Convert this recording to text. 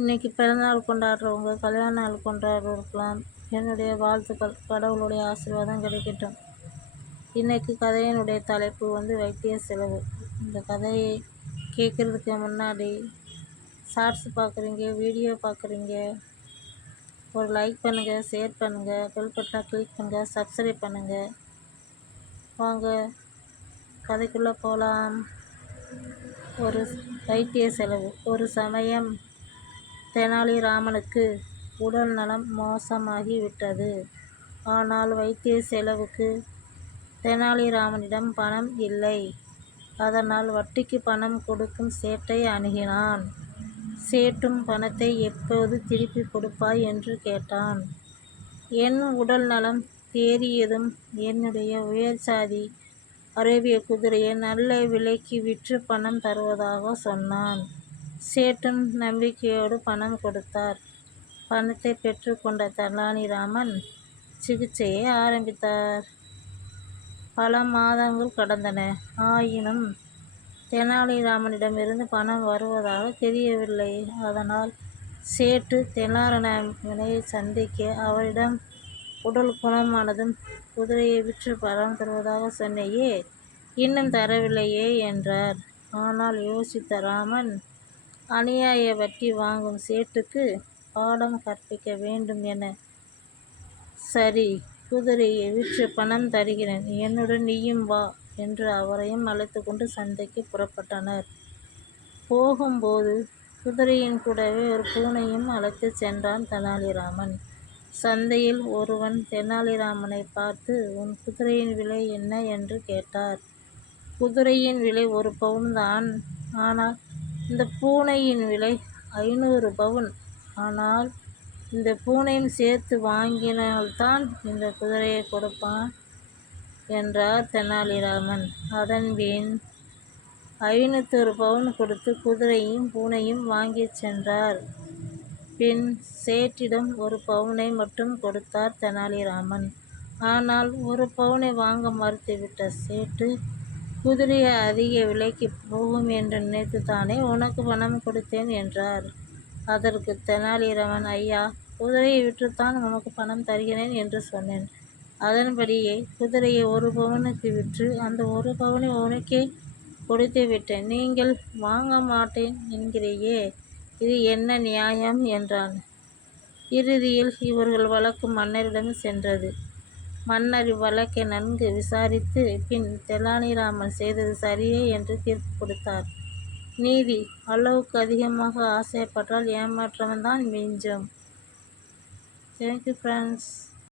இன்றைக்கி பிறந்தநாள் கொண்டாடுறவங்க, கல்யாண நாள் கொண்டாடுறவங்களுக்கெல்லாம் என்னுடைய வாழ்த்துக்கள். கடவுளுடைய ஆசீர்வாதம் கிடைக்கட்டும். இன்றைக்கி கதையினுடைய தலைப்பு வைத்திய செலவு. இந்த கதையை கேட்குறதுக்கு முன்னாடி ஷார்ட்ஸ் பார்க்குறீங்க, வீடியோ பார்க்குறீங்க, ஒரு லைக் பண்ணுங்கள், ஷேர் பண்ணுங்கள், பெல் பட்டனை கிளிக் பண்ணுங்கள், சப்ஸ்கிரைப் பண்ணுங்கள். வாங்க கதைக்குள்ளே போகலாம். ஒரு வைத்திய செலவு. ஒரு சமயம் தெனாலிராமனுக்கு உடல் நலம் மோசமாகி விட்டது. ஆனால் வைத்திய செலவுக்கு தெனாலிராமனிடம் பணம் இல்லை. அதனால் வட்டிக்கு பணம் கொடுக்கும் சேட்டை அணுகினான். சேட்டும் பணத்தை எப்போது திருப்பி கொடுப்பாய் என்று கேட்டான். என் உடல் நலம் தேறியதும் என்னுடைய உயர் சாதி அரேபிய குதிரையை நல்ல விலைக்கு விற்று பணம் தருவதாக சொன்னான். சேட்டும் நம்பிக்கையோடு பணம் கொடுத்தார். பணத்தை பெற்றுக்கொண்ட தெனாலிராமன் சிகிச்சையை ஆரம்பித்தார். பல மாதங்கள் கடந்தன. ஆயினும் தெனாலிராமனிடமிருந்து பணம் வருவதாக தெரியவில்லை. அதனால் சேட்டு தெனாலிராமனை சந்திக்க அவரிடம் உடல் குணமானதும் குதிரையை விற்று பணம் தருவதாக சொன்னையே, இன்னும் தரவில்லையே என்றார். ஆனால் யோசித்த ராமன், அநியாய வட்டி வாங்கும் சேட்டுக்கு பாடம் கற்பிக்க வேண்டும் என, சரி, குதிரையை விற்று பணம் தருகிறேன், என்னுடன் நீயும் வா என்று அவரையும் அழைத்து கொண்டு சந்தைக்கு புறப்பட்டனர். போகும்போது குதிரையின் கூடவே ஒரு பூனையும் அழைத்து சென்றான் தெனாலிராமன். சந்தையில் ஒருவன் தெனாலிராமனை பார்த்து, உன் குதிரையின் விலை என்ன என்று கேட்டார். குதிரையின் விலை 1 பவுன் தான். ஆனால் இந்த பூனையின் விலை 500 பவுன். ஆனால் இந்த பூனையும் சேர்த்து வாங்கினால்தான் இந்த குதிரையை கொடுப்பான் என்றார் தெனாலிராமன். அதன்பின் 501 பவுன் கொடுத்து குதிரையும் பூனையும் வாங்கிச் சென்றார். பின் சேட்டிடம் 1 பவுனை மட்டும் கொடுத்தார் தெனாலிராமன். ஆனால் 1 பவுனை வாங்க மறுத்துவிட்ட சேட்டு, குதிரையை அதிக விலைக்கு போகும் என்று நினைத்துத்தானே உனக்கு பணம் கொடுத்தேன் என்றார். அதற்கு தெனாலிராமன், ஐயா, குதிரையை விற்றுத்தான் உனக்கு பணம் தருகிறேன் என்று சொன்னேன். அதன்படியே குதிரையை 1 பவுனுக்கு விற்று அந்த 1 பவுனை உனக்கே கொடுத்து விட்டேன். நீங்கள் வாங்க மாட்டேன் என்கிறையே, இது என்ன நியாயம் என்றான். இறுதியில் இவர்கள் வழக்கு மன்னரிடம் சென்றது. மன்னர் இவ்வழக்கை நன்கு விசாரித்து பின் தெனாலிராமன் செய்தது சரியே என்று தீர்ப்பு கொடுத்தார். நீதி: அளவுக்கு அதிகமாக ஆசைப்பட்டால் ஏமாற்றம்தான் மிஞ்சும். Thank you friends.